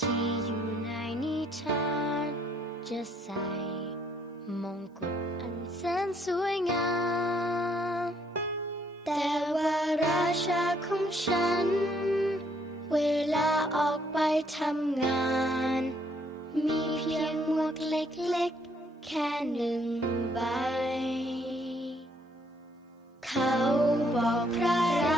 ที่อยู่ในนิทานจะใส่มงกุฎอันแสนสวยงาม แต่ว่าราชาของฉัน เวลาออกไปทำงาน มีเพียงหมวกเล็กๆ แค่หนึ่งใบ เขาบอกพระรา